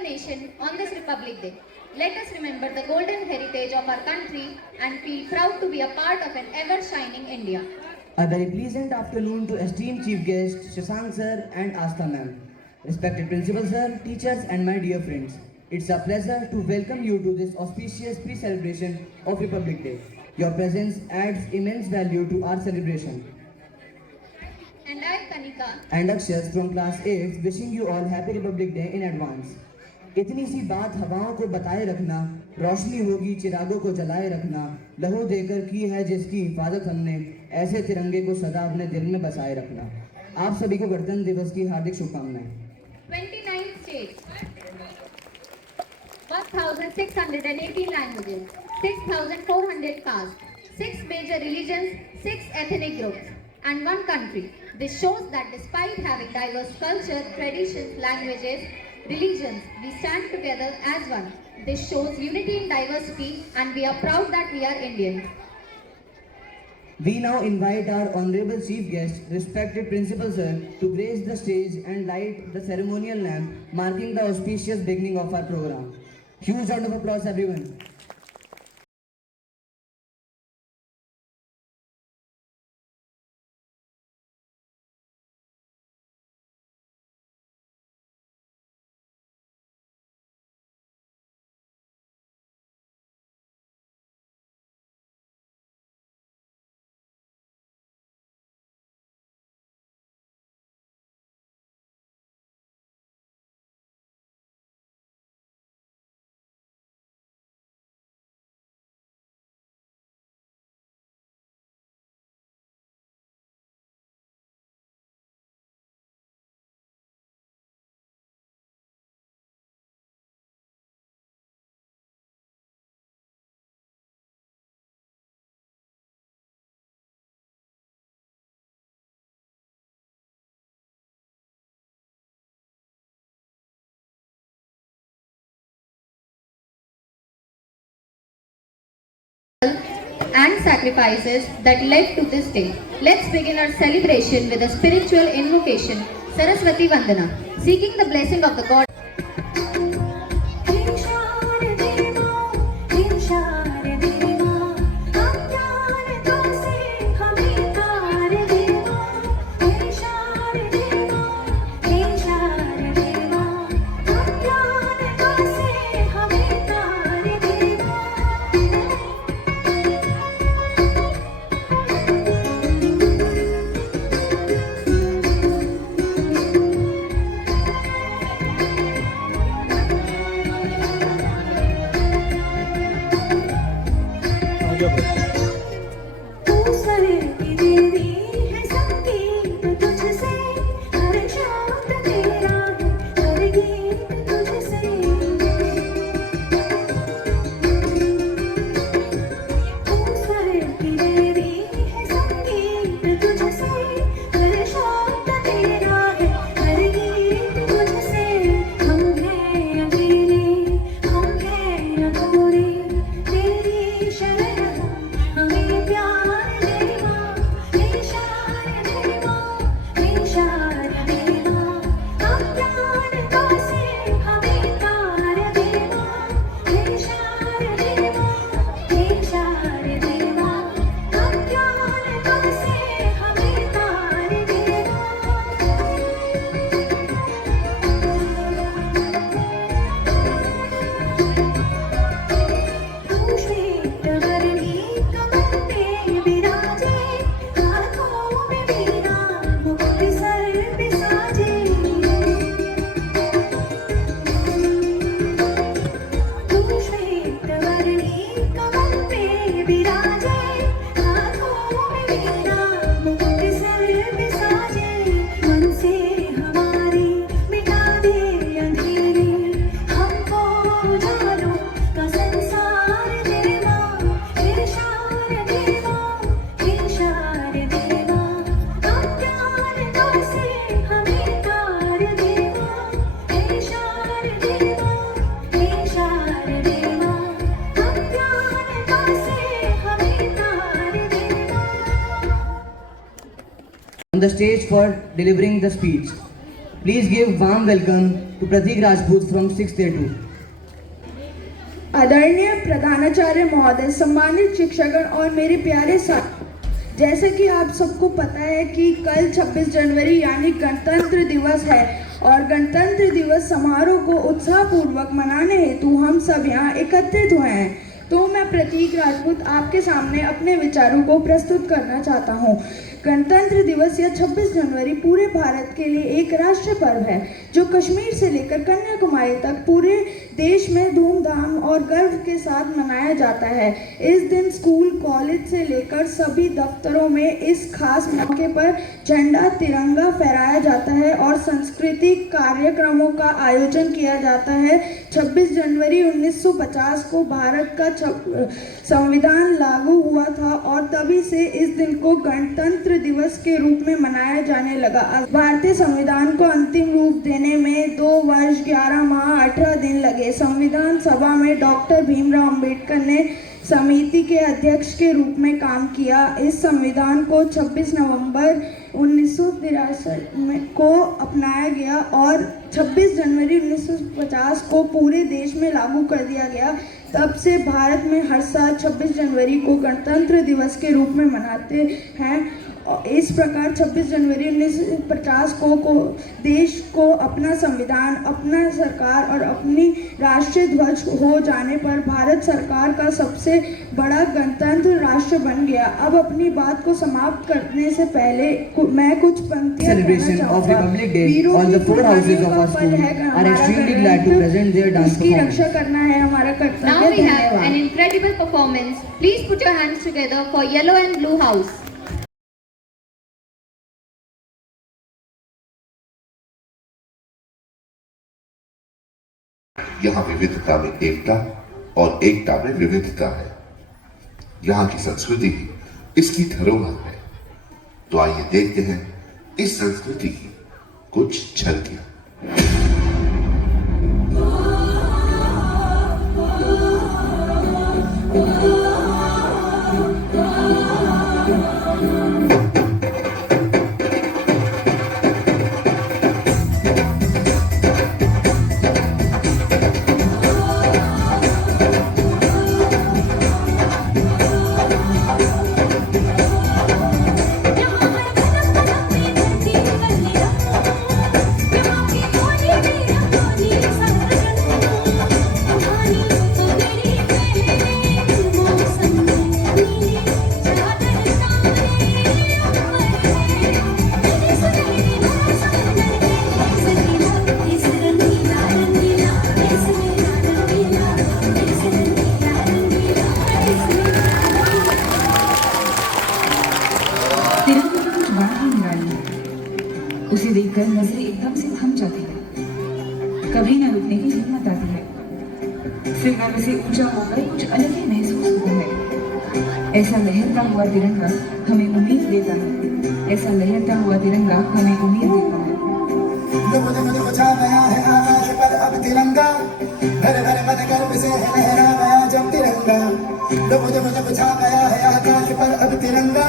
sovereign nation on this Republic Day. Let us remember the golden heritage of our country and feel proud to be a part of an ever-shining India. A very pleasant afternoon to esteemed chief guests Shashank sir and Astha ma'am, respected principal sir, teachers and my dear friends. It's a pleasure to welcome you to this auspicious pre-celebration of Republic Day. Your presence adds immense value to our celebration. And I, Kanika, And Akshas from class 8 wishing you all happy Republic Day in advance. इतनी सी बात हवाओं को बताए रखना, रोशनी होगी चिरागों को जलाए रखना, लहू देकर की है जिसकी हिफाजत हमने, ऐसे तिरंगे को सदा अपने दिल में बसाए रखना। आप सभी को गणतंत्र दिवस की हार्दिक शुभकामनाएं। 29 states, 1,618 languages, 6,400 castes, 6 major religions, 6 ethnic groups, and 1 country. This shows that despite having diverse culture, traditions, languages, religions, we stand together as one. This shows unity in diversity and we are proud that we are Indians. We now invite our honorable chief guest, respected principal sir, to grace the stage and light the ceremonial lamp, marking the auspicious beginning of our program. Huge round of applause, everyone. And sacrifices that led to this day. Let's begin our celebration with a spiritual invocation, Saraswati Vandana, seeking the blessing of the God. On the stage for delivering the speech, Please give warm welcome to Pratik Rajput from 6th A2. आदरणीय प्रधानाचार्य महोदय, सम्मानित शिक्षकगण और मेरे प्यारे साथी, जैसे कि आप सबको पता है कि कल 26 जनवरी यानी गणतंत्र दिवस है और गणतंत्र दिवस समारोह को उत्साहपूर्वक मनाने हेतु हम सब यहाँ एकत्रित हुए हैं। तो मैं प्रतीक राजपूत आपके सामने अपने विचारों को प्रस्तुत करना चाहता हूँ। गणतंत्र दिवस या 26 जनवरी पूरे भारत के लिए एक राष्ट्रीय पर्व है जो कश्मीर से लेकर कन्याकुमारी तक पूरे देश में धूमधाम और गर्व के साथ मनाया जाता है। इस दिन स्कूल, कॉलेज से लेकर सभी दफ्तरों में इस खास मौके पर झंडा तिरंगा फहराया जाता है और सांस्कृतिक कार्यक्रमों का आयोजन किया जाता है। 26 जनवरी 1950 को भारत का संविधान लागू हुआ था और तभी से इस दिन को गणतंत्र दिवस के रूप में मनाया जाने लगा। भारतीय संविधान को अंतिम रूप देने में 2 वर्ष 11 माह 18 दिन लगे। संविधान सभा में डॉक्टर भीमराव अंबेडकर ने समिति के अध्यक्ष के रूप में काम किया। इस संविधान को 26 नवंबर 1963 को अपनाया गया और 26 जनवरी 1950 को पूरे देश में लागू कर दिया गया। तब से भारत में हर साल 26 जनवरी को गणतंत्र दिवस के रूप में मनाते हैं। इस प्रकार 26 जनवरी 1950 को देश को अपना संविधान, अपना सरकार और अपनी राष्ट्रीय ध्वज हो जाने पर भारत सरकार का सबसे बड़ा गणतंत्र राष्ट्र बन गया। अब अपनी बात को समाप्त करने से पहले मैं कुछ पंक्तियां कहना चाहूँगा। वीरों की कुर्बानियों का फल है हमारा गणतंत्र, इसकी रक्षा करना है हमारा कर्तव्य। Now we have an incredible performance. Please put your hands together for Yellow and Blue House. यहाँ विविधता में एकता और एकता में विविधता है। यहाँ की संस्कृति ही इसकी धरोहर है। तो आइए देखते हैं इस संस्कृति की कुछ झलकियां। उसे देखकर नजरें एकदम से थम जाती है, कभी न रुकने की हिम्मत आती है। फिर गर्व से ऊंचा होकर कुछ अलग ही महसूस होता है। ऐसा लहरता हुआ तिरंगा हमें उम्मीद देता है, ऐसा लहरता हुआ तिरंगा हमें उम्मीद देता है। छा गया है आकाश पर अब तिरंगा, घर घर मन गर्व से लहरा गया जब तिरंगा। जब छा गया है आकाश पर अब तिरंगा।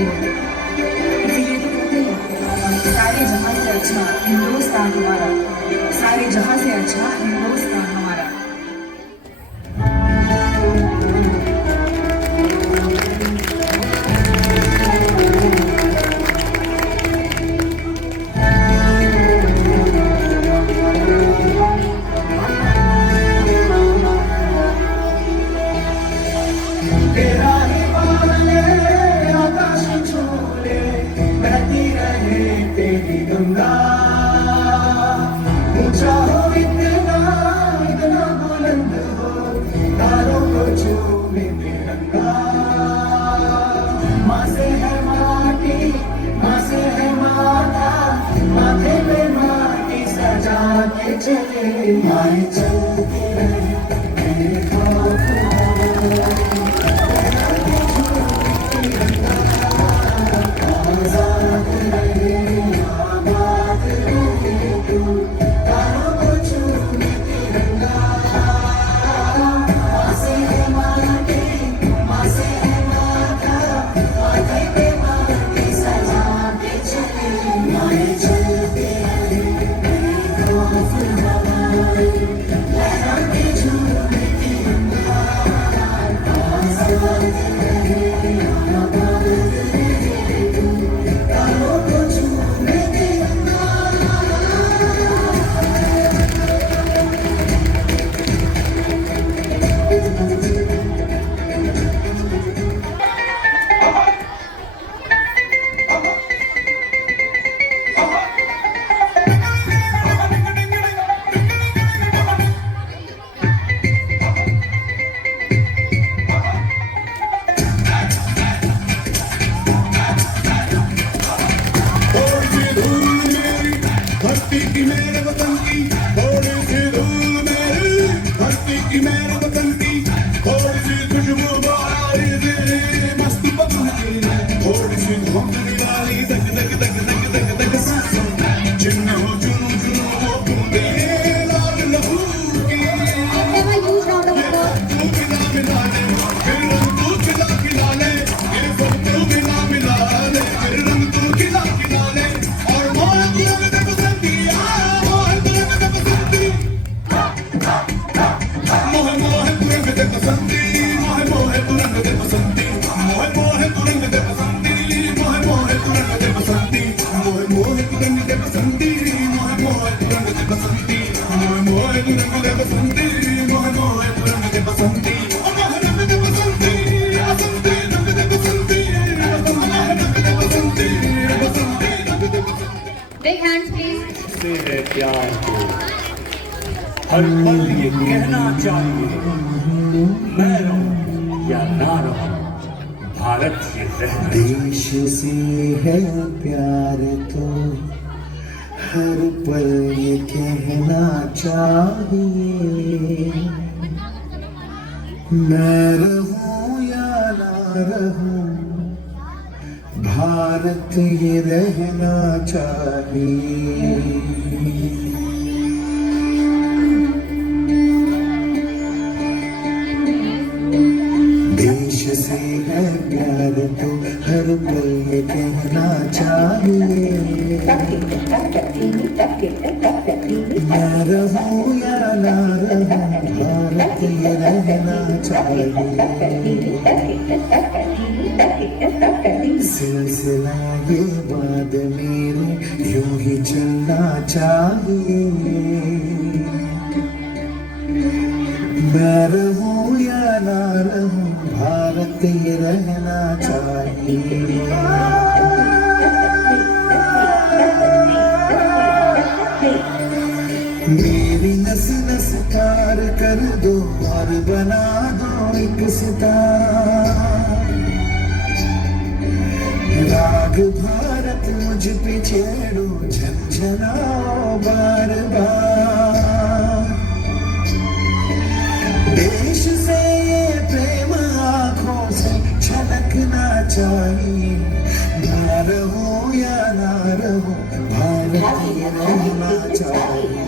इसीलिए तो कहते हैं सारे जहां से अच्छा हिंदुस्तान हमारा, सारे जहां से अच्छा हिंदुस्तान हमारा। तेरा ही वाले आकाश छूले बहती रहे तेरी गंगा ऊंचा हो इतना इतना बुलंद हो तारों को छूने तिरंगा माँ से है माटी माँ से है माता माथे पे माटी सजा के चले माए चलते रहे मेरे खौफ आजाद रहे आबाद रहे तू तारों को छूने तिरंगा माँ से है माटी माँ से है माता माथे पे माटी सजा के चले माए चलते रहे मेरे खौफ हमारे लहराते झूमे तिरंगा आजाद रहे आबाद रहे तू तारों को छूने तिरंगा थोड़ी सी धूल मेरी धरती की मेरे वतन की थोड़ी सी धूल मेरी धरती की मेरे वतन की थोड़ी सी खुशबू बारी से मस्त बदन की थोड़ी सी धुंध निराली दग दग दग दग दग दग सांसों जिन्न हो जुनू जुनू वो बूंदे लाल लहू की Never use round of applause. तू बिना मिला ले फिर रंग तू खिला खिला ले ये सब तू बिना मिला ले फिर रंग तू खिला खिला ले और मोह तुरंग दे बसंती मोह तुरंग दे बसंती मोह मोह तुरंग दे बसंती मोह मोह तुरंग दे बसंती मोह मोह तुरंग दे बसंती मोह मोह तुरंग दे बसंती मोह मोह तुरंग दे बसंती मोह मोह तुरंग दे बसंती मोह मोह तुरंग दे बसंती मोह मोह तुरंग दे बसंती मोह रंग दे बसंती बसंती रंग दे बसंती मोह रंग दे बसंती बसंती रंग दे बसंती Big hands, please. से है प्यार को हर पल ये कहना चाहिए मैं रहूं या ना रहूं भारत ये रहना देश से है प्यार तो हर पल ये कहना चाहिए मैं रहूं या ना रहूं भारत ये रहना चाहिए देश से है प्यार तो हर पल ये कहना चाहिए मैं रहूं या ना रहूं भारत ये रहना चाहिए सिलसिला ये बात मेरे यूं ही चलना चाहिए मैं रहूं या ना रहूं भारत ये रहना चाहिए मेरी नस नस पार कर दो और बना दो एक सितारा राग भारत मुझ पे छेड़ो झंझनाओ बार बार देश से ये प्रेम आँखों से छलकना चाहिए ना रहूं या ना रहूं भारत ये रहना चाहिए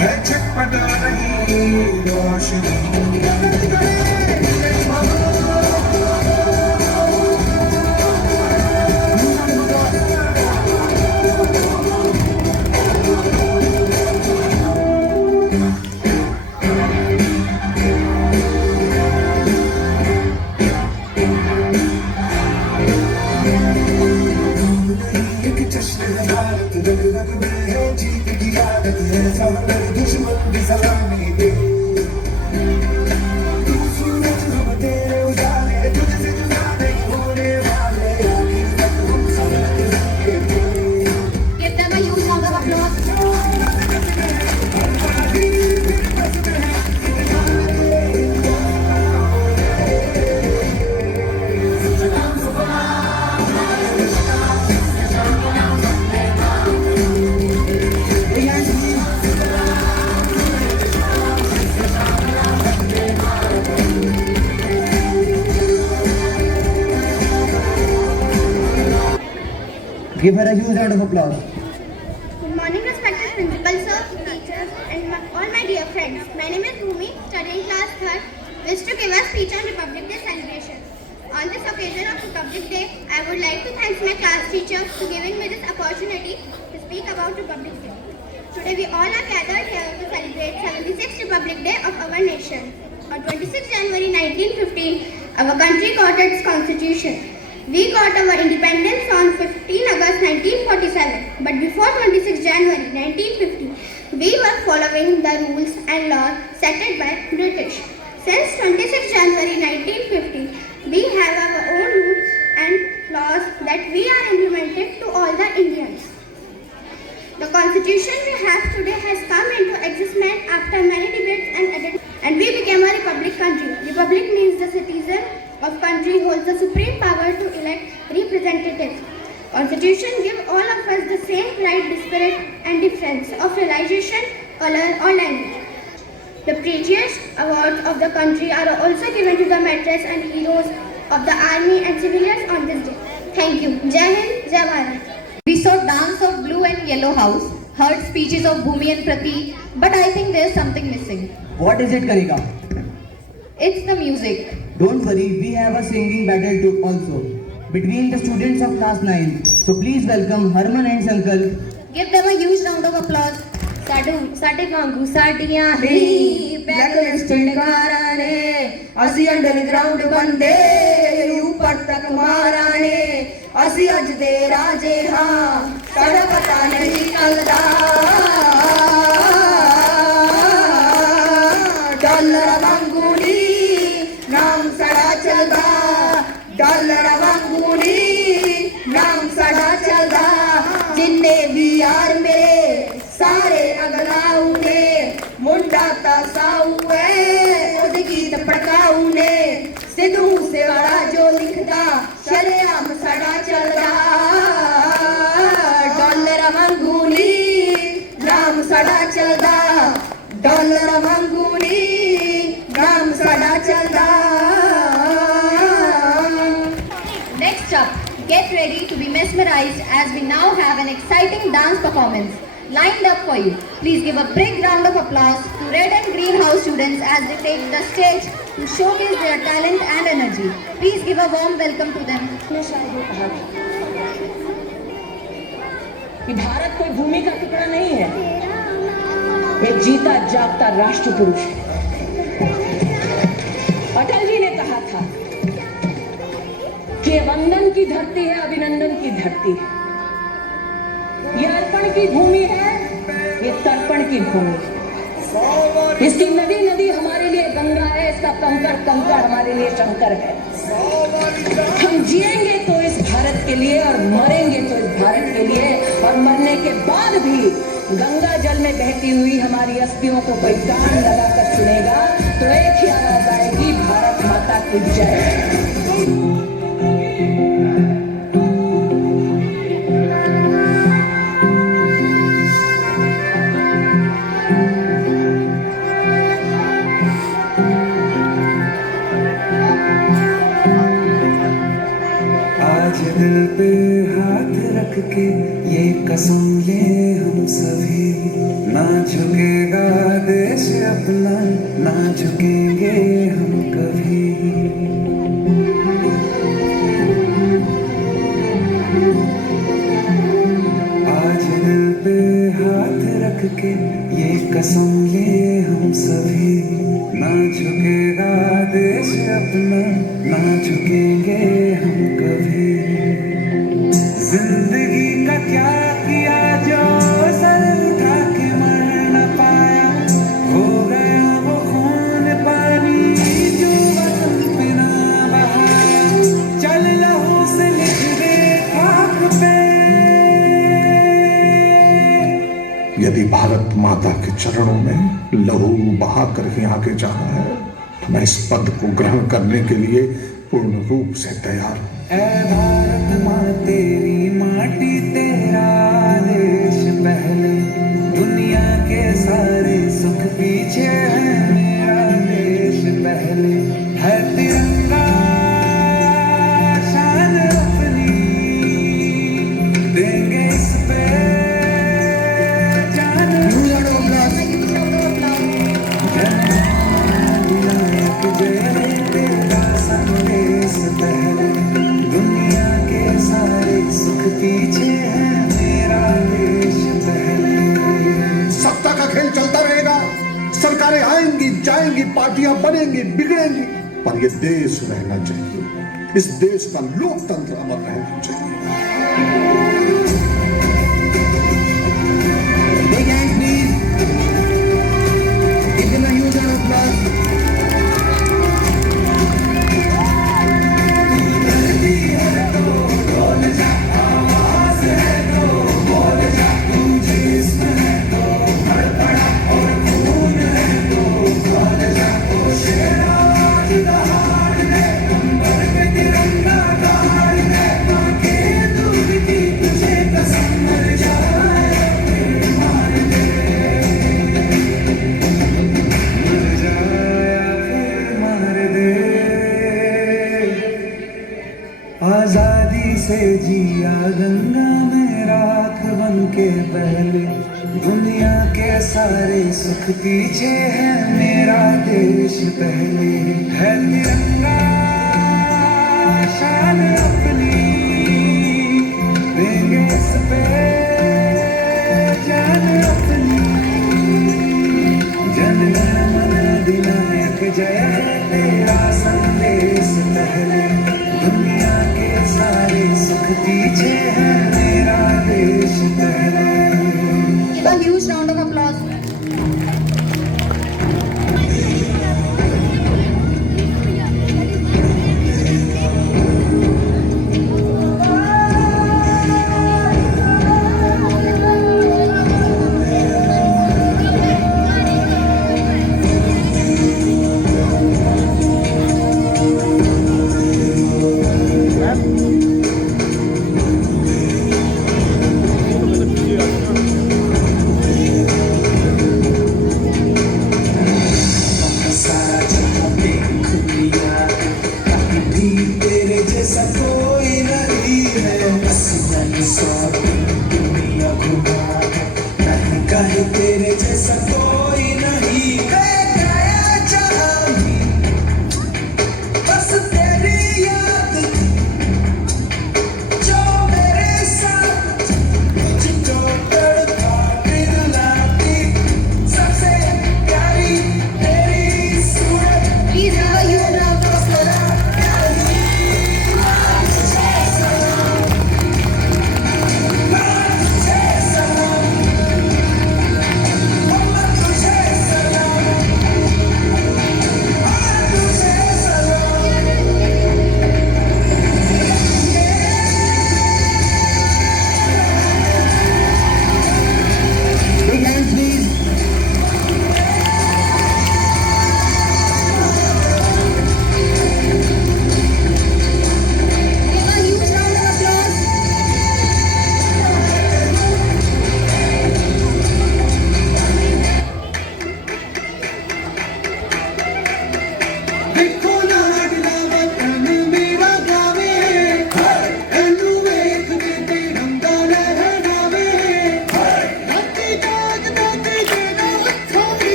है छटपटा रही रोशनी। एक जश्न है भारत, रग रग में है जीत की आदत है, सामने दुश्मन भी सलामी दे। तू सूरज हम तेरे उजाले, तुझसे जुदा नहीं होने वाले, आखिर तक हम साथ रहेंगे। Give them a huge round of applause. Give her a huge round of applause. Good morning, respected principal sir, teachers, and all my dear friends. My name is Bhumi, studying class 3rd. Wish to give a speech on Republic Day celebration. On this occasion of Republic Day, I would like to thank my class teacher for giving me this opportunity to speak about Republic Day. Today we all are gathered here to celebrate 76th Republic Day of our nation. On 26 January 1915, our country got its constitution. We got our independence on 15 August 1947, but before 26 January 1950, we were following the rules and laws set by British. Since 26 January 1950, we have our own rules and laws that we are implemented to all the Indians. The constitution we have today has come into existence after many debates and we became a republic country. Republic means the citizen of country holds the supreme power to elect representatives. Constitution gives all of us the same right, spirit and difference of realization, color or language. The prestigious awards of the country are also given to the martyrs and heroes of the army and civilians on this day. Thank you. Jai Hind, Jai Bharat. We saw dance of Blue and Yellow House, heard speeches of Bhumi and Pratik, but I think there's something missing. What is it, Karika? It's the music. Don't worry, we have a singing battle too also between the students of class 9. So please welcome Harman and Sankal. Give them a huge round of applause. ਸਾਡੇ ਵਾਂਗੂ ਸਾਡੀਆਂ ਹੀ back listed ਕਾਰਾਂ ਨੇ, ਅਸੀਂ underground ਬੰਦੇ ਉੱਪਰ ਤੱਕ ਮਾਰਾਂ ਨੇ, ਅਸੀਂ ਅੱਜ ਦੇ ਰਾਜੇ ਹਾਂ, ਸਾਡਾ ਪਤਾ ਨਹੀਂ ਚੱਲਦਾ। ਡਾਲਰ ਵਾਂਗੂ ਨੀ ਨਾਮ ਸਾਡਾ ਚੱਲਦਾ, ਡਾਲਰ ਵਾਂਗੂ ਨੀ ਨਾਮ ਸਾਡਾ ਚੱਲਦਾ। ਜਿੰਨੇ ਵੀ ਯਾਰ ਮੇਰੇ सारे अगलाऊ ने, मुंडा ता साऊ है उद गीत पड़काऊ ने, सिद्धू से वाला जो लिखदा शरेआम साड़ा चलदा। डॉलर वांगूनी नाम साड़ा चलदा, डॉलर वांगूनी नाम साड़ा चलदा। Next up, get ready to be mesmerized as we now have an exciting dance performance lined up for you. Please give a big round of applause to Red and Green House students as they take the stage to showcase their talent and energy. Please give a warm welcome to them. कि भारत कोई भूमि का टुकड़ा नहीं है, एक जीता जागता राष्ट्र पुरुष है। अटल जी ने कहा था कि ये वंदन की धरती है, अभिनंदन की धरती है, ये अर्पण की भूमि है, ये तर्पण की भूमि है। इसकी नदी नदी हमारे लिए गंगा है, इसका कंकड़ कंकड़ हमारे लिए शंकर है। हम जिएंगे तो इस भारत के लिए और मरेंगे तो इस भारत के लिए, और मरने के बाद भी गंगा जल में बहती हुई हमारी अस्थियों को कोई दान लगाकर चुनेगा तो एक ही आवाज आएगी, भारत माता की जय। दिल पे हाथ रख के ये कसम ले हम सभी, ना झुकेगा देश अपना, ना झुकेंगे हम कभी। आज दिल पे हाथ रख के ये कसम ले हम सभी, ना झुकेगा देश अपना, ना झुकेंगे हम कभी। जिंदगी का क्या किया जो सर उठा के मर न पाया, हो गया वो खून पानी जो वतन पे ना बहाया। चल लहू से लिख दे खाक पे। यदि भारत माता के चरणों में लहू बहाकर ही आगे जाना है, तो मैं इस पद को ग्रहण करने के लिए पूर्ण रूप से तैयार हूं। ऐ भारत माँ तेरी माटी तेरा देश पहले, दुनिया के सारे सुख पीछे है मेरा देश पहले। है तिरंगा शान अपनी, देंगे इस पे जान। जननायक जय तेरा संदेश पहले, दुनिया के सारे सुख पीछे है मेरा देश पहले। सत्ता का खेल चलता रहेगा, सरकारें आएंगी जाएंगी, पार्टियां बनेंगी बिगड़ेंगी, पर यह देश रहना चाहिए। इस देश का लोकतंत्र अमर रहना चाहिए। Big hands, please. Give them a huge round of applause. आजादी से जिया गंगा में राख बन के पहले, दुनिया के सारे सुख पीछे है मेरा देश पहले। है तिरंगा शान अपनी, देंगे इस पे जान अपनी। जन गण मन अधिनायक जय तेरा संदेश पहले, दुनिया के सारे सुख पीछे है मेरा देश पहले। A huge round of applause.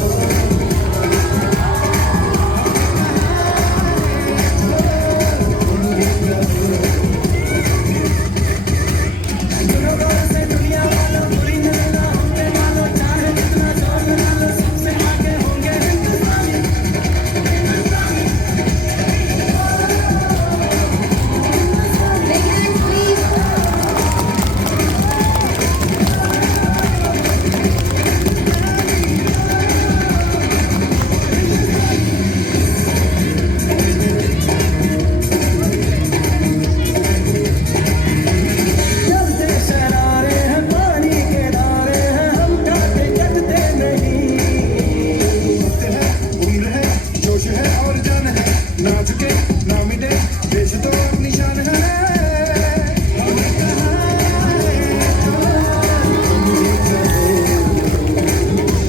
Big hands, please. चलते शरारे हैं पानी के धारे हैं हम काटे कटते नहीं उम्र है जोश है और जान है ना झुके ना मिटे देश तो निशान है हमें कहाँ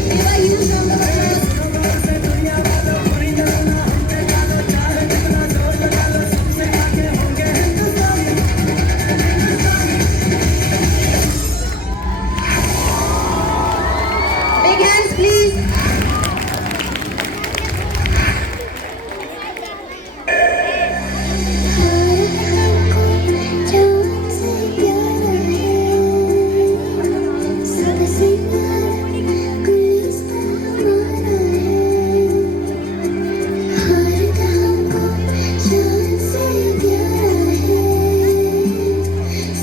Give a huge round of applause. से दुनिया वालों बुरी जाना हम पे डालो चाहे जितना जोर लगा लो सबसे आगे होंगे हिंदुस्तानी Big hands, please.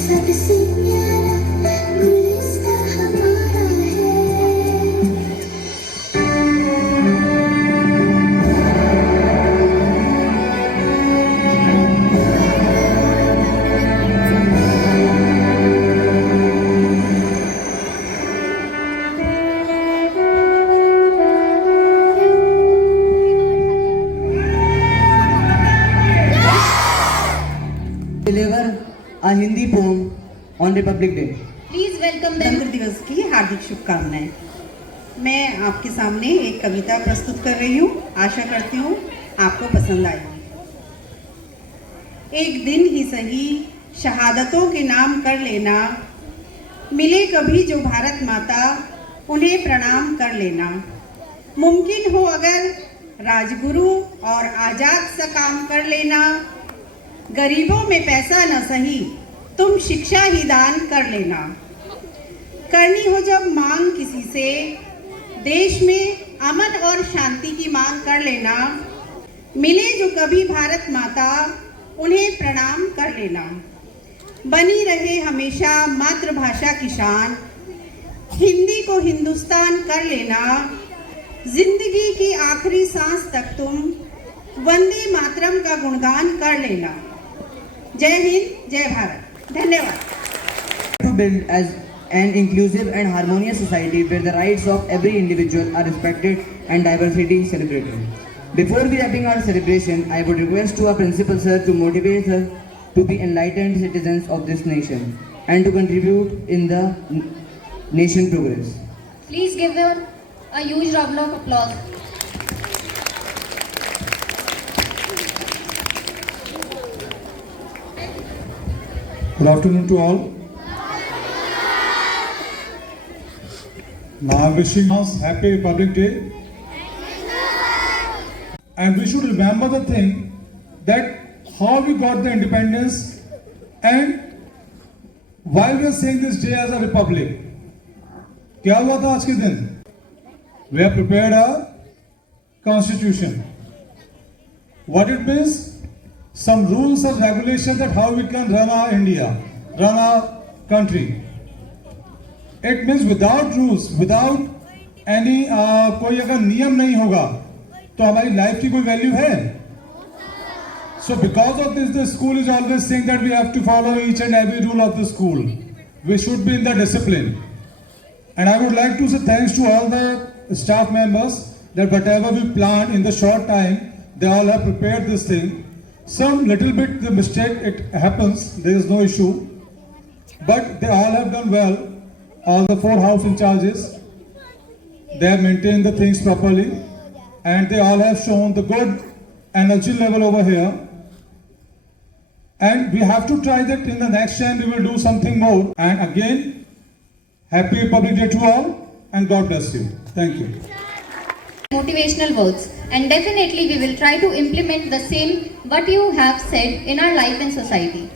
सबसे प्यारा गुलिस्तां हमारा है। Deliver a Hindi poem on Republic Day. Please welcome them. गणतंत्र दिवस की हार्दिक शुभकामनाएं। मैं आपके सामने एक कविता प्रस्तुत कर रही हूँ। आशा करती हूँ आपको पसंद आएगी। एक दिन ही सही शहादतों के नाम कर लेना, मिले कभी जो भारत माता उन्हें प्रणाम कर लेना। मुमकिन हो अगर राजगुरु और आजाद सा काम कर लेना, गरीबों में पैसा न सही तुम शिक्षा ही दान कर लेना। करनी हो जब मांग किसी से, देश में अमन और शांति की मांग कर लेना। मिले जो कभी भारत माता उन्हें प्रणाम कर लेना। बनी रहे हमेशा मातृभाषा की शान, हिंदी को हिंदुस्तान कर लेना। जिंदगी की आखिरी सांस तक तुम वंदे मातरम का गुणगान कर लेना। जय हिंद, जय भारत। धन्यवाद। To build as an inclusive and harmonious society where the rights of every individual are respected and diversity celebrated. Before we wrapping our celebration, I would request to our principal sir to motivate us to be enlightened citizens of this nation and to contribute in the nation progress. Please give her a huge round of applause. Good afternoon to all. Now I'm wishing us happy Republic Day. And we should remember the thing that how we got the independence and why we are saying this day as a republic. क्या हुआ था आज के दिन? We have prepared a constitution. What it means? Some rules and regulations that how we can run our India, run our country. It means without rules, without any कोई अगर नियम नहीं होगा तो हमारी लाइफ की कोई वैल्यू है? So because of this, the school is always saying that we have to follow each and every rule of the school. We should be in the discipline. And I would like to say thanks to all the staff members that whatever we planned in the short time, they all have prepared this thing. Some little bit the mistake, it happens, there is no issue. But they all have done well. All the 4 house in charges, they have maintained the things properly. And they all have shown the good energy level over here. And we have to try that in the next time we will do something more. And again, happy Republic Day to all and God bless you. Thank you. motivational words, and definitely we will try to implement the same what you have said in our life and society.